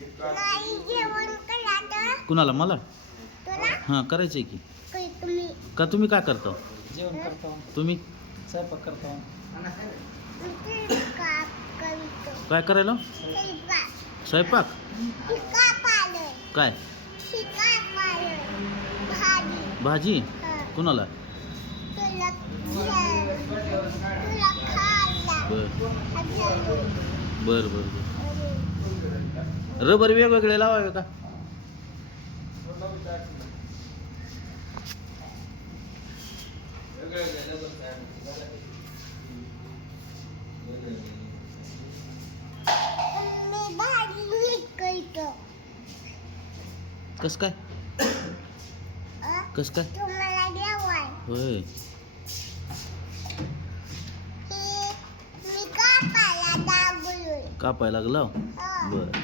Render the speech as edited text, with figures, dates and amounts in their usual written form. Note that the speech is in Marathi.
नाही जेवण करा कुणाला? मला? तुला हां करायचं आहे की. काही तुम्ही का तुम्ही काय करता? जेवण करतो, तुम्ही स्वयंपाक करतो. का करीतो काय करायला? शिका स्वयंपाक? शिका पालं काय शिका पालं भाजी भाजी? हं. कुणाला? तुला तुला खायला बर अच्छा. बर बर बर. रबर वेगवेगळे लावावे का? मी भाजी नीट करतो कस काय? कस काय? तुम्हाला जेवाय होय. हे मी कापायला दाबलोय कापायला लागला? हं. बर